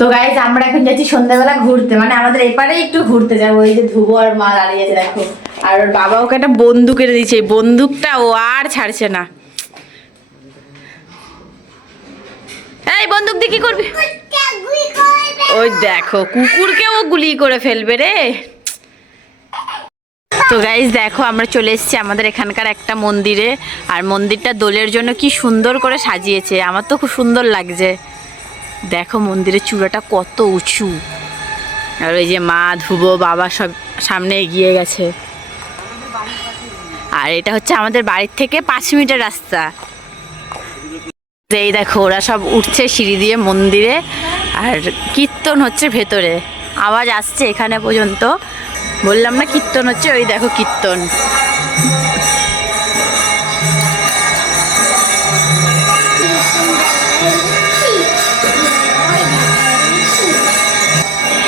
তো গাইজ আমরা এখন যাচ্ছি সন্ধ্যাবেলা ঘুরতে, মানে আমাদের এপারে একটু ঘুরতে যাবো। এই যে ধ্রুব আর মা দাঁড়িয়েছে দেখো, আর ওর বাবা ওকে একটা বন্দুক এনে দিয়েছে, এই বন্দুকটা ও আর ছাড়ছে না। এই বন্দুক দিয়ে কি করবি? ওই দেখো কুকুরকে ও গুলি করে ফেলবে রে। তো গাইজ দেখো আমরা চলে এসেছি আমাদের এখানকার একটা মন্দিরে, আর মন্দিরটা দোলের জন্য কি সুন্দর করে সাজিয়েছে, আমার তো খুব সুন্দর লাগছে। দেখো মন্দিরের চূড়াটা কত উঁচু, আর ওই যে মা ধ্রুব বাবা সব সামনে এগিয়ে গেছে। আর এটা হচ্ছে আমাদের বাড়ির থেকে 5 মিনিটের রাস্তা। এই দেখো ওরা সব উঠছে সিঁড়ি দিয়ে মন্দিরে, আর কীর্তন হচ্ছে ভেতরে, আওয়াজ আসছে এখানে পর্যন্ত। বললাম না কীর্তন হচ্ছে, ওই দেখো কীর্তন।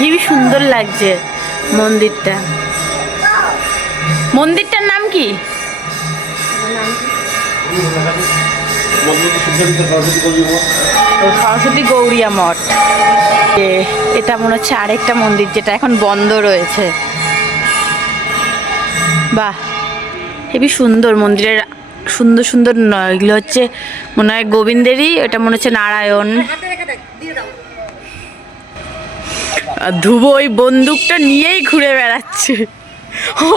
হেবি সুন্দর লাগছে মন্দিরটা। মন্দিরটার নাম কি? সরস্বতী গৌরিয়া মঠ। এটা মনে হচ্ছে আরেকটা মন্দির যেটা এখন বন্ধ রয়েছে। বাহ হেবি সুন্দর মন্দিরের, সুন্দর সুন্দর এগুলো হচ্ছে মনে হয় গোবিন্দেরই, এটা মনে হচ্ছে নারায়ণ। ধ্রুব ওই বন্দুকটা নিয়েই ঘুরে বেড়াচ্ছে,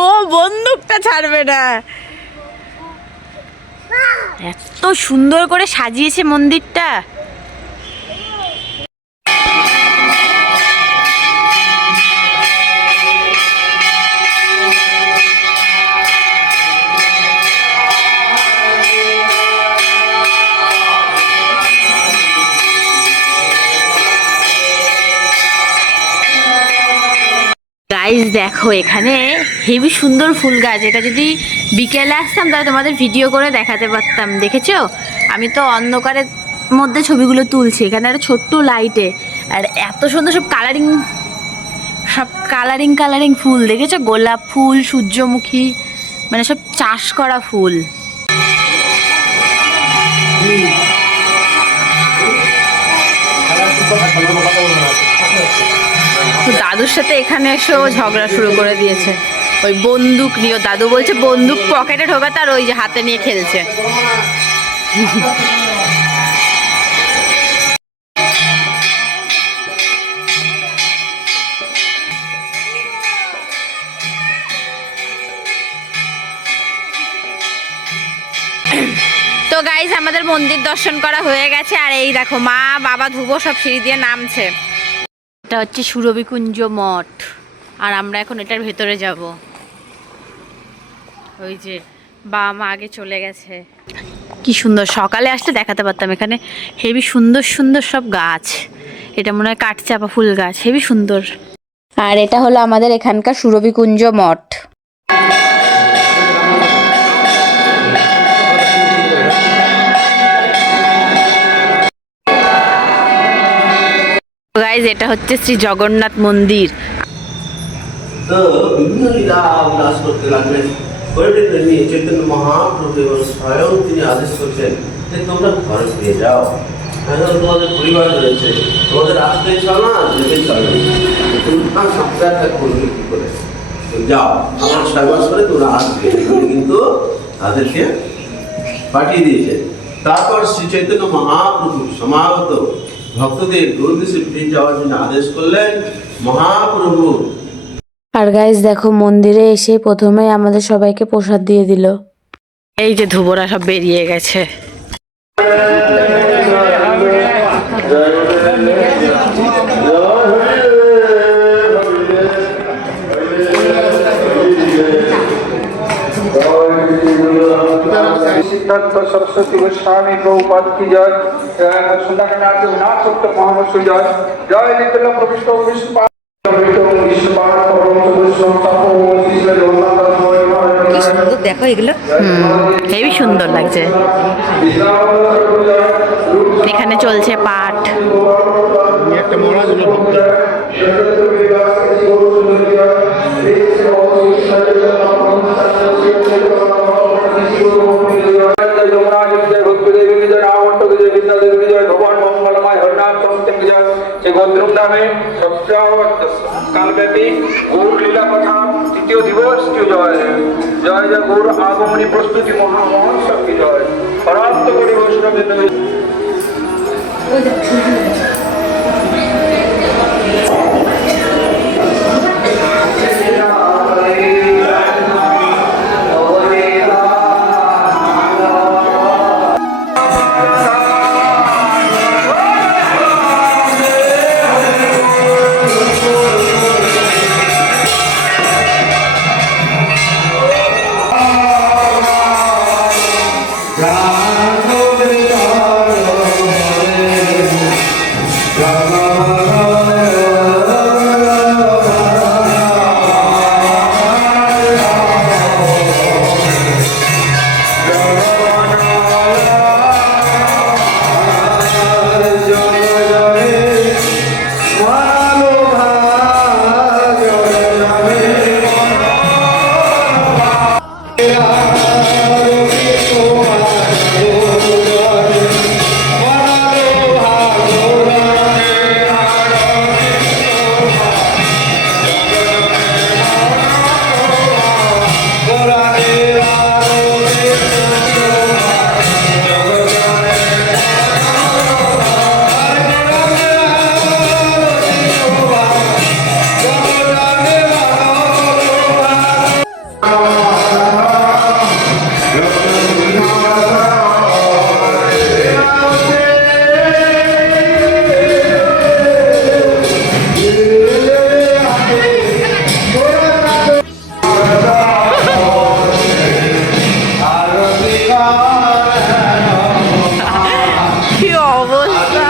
ও বন্দুকটা ছাড়বে না। এত সুন্দর করে সাজিয়েছে মন্দিরটা। গাইজ দেখো এখানে হেবি সুন্দর ফুল গাছ, এটা যদি বিকেলে আসতাম তাহলে তোমাদের ভিডিও করে দেখাতে পারতাম। দেখেছো আমি তো অন্ধকারের মধ্যে ছবিগুলো তুলছি, এখানে একটা ছোট্ট লাইটে, আর এত সুন্দর সব কালারিং, সব কালারিং কালারিং ফুল। দেখেছো গোলাপ ফুল, সূর্যমুখী, মানে সব চাষ করা ফুল। দাদুর সাথে এখানে এসেও ঝগড়া শুরু করে দিয়েছে, ওই বন্দুক নিয়ে। দাদু বলছে বন্দুক পকেটে ঢোকাতে, আর ওই যে হাতে নিয়ে খেলছে। তো গাইজ আমাদের মন্দির দর্শন করা হয়ে গেছে, আর এই দেখো মা বাবা ধ্রুব সব সিঁড়ি দিয়ে নামছে। এটা হচ্ছে সুরভিকুঞ্জ মঠ, আর আমরা এখন এটার ভেতরে যাব। ওই যে বাবা মা আগে চলে গেছে। কি সুন্দর, সকালে আসলে দেখাতে পারতাম। এখানে হেবি সুন্দর সুন্দর সব গাছ, এটা মনে হয় কাঠচাপা ফুল গাছ, হেবি সুন্দর। আর এটা হলো আমাদের এখানকার সুরভিকুঞ্জ মঠ। গাইজ এটা হচ্ছে শ্রী জগন্নাথ মন্দির। চৈতন্য মহাপ্রভু এবং স্বয়ং তিনি আদেশ করছেন যে তোমরা ঘরে ফিরে যাও। তোমাদের পরিবার রয়েছে, তোমাদের আসতে চাও না, যেতে চাও না, তোমরা সংসারটা করবে কি করে? যাও আমার 6 মাস করে তোমরা আসবে, কিন্তু তাদেরকে পাঠিয়ে দিয়েছে। তারপর শ্রী চৈতন্য মহাপ্রভু সমাগত ভক্তদের দূরদেশে ফিরে যাওয়ার জন্য আদেশ করলেন মহাপ্রভু। আর গাইজ দেখো মন্দিরে এসে প্রথমে আমাদের সবাইকে প্রসাদ দিয়ে দিল। এই যে ধ্রুবরা সব বেরিয়ে গেছে। सिद्धार्थ सरस्वती गोस्वामी प्रभुपाद की जय, सुंदरनाथ नाथ सत्य मोहम्मद जय, जय नित्य प्रविष्ट विष्णु দেখো এগুলো হেবি সুন্দর লাগছে। এখানে চলছে পাঠ। गोत्रम নামে সপ্তাহবর্ত কালব্যাপী গৌর লীলা কথা তৃতীয় দিবস কি জয় জয় জয় গৌর আগমনী প্রস্তুতি মহামহোৎসব কি জয় পরাপ্ত করি বৈষ্ণব কি অবস্থা!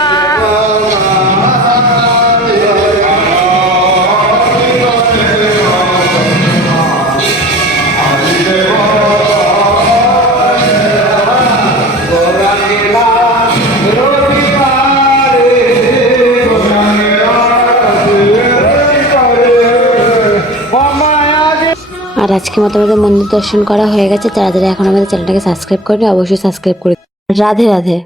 আর আজকের মতো আমাদের মন্দির দর্শন করা হয়ে গেছে। যারা যারা এখন আমাদের চ্যানেলটাকে সাবস্ক্রাইব করেনি অবশ্যই সাবস্ক্রাইব করে রাধে রাধে।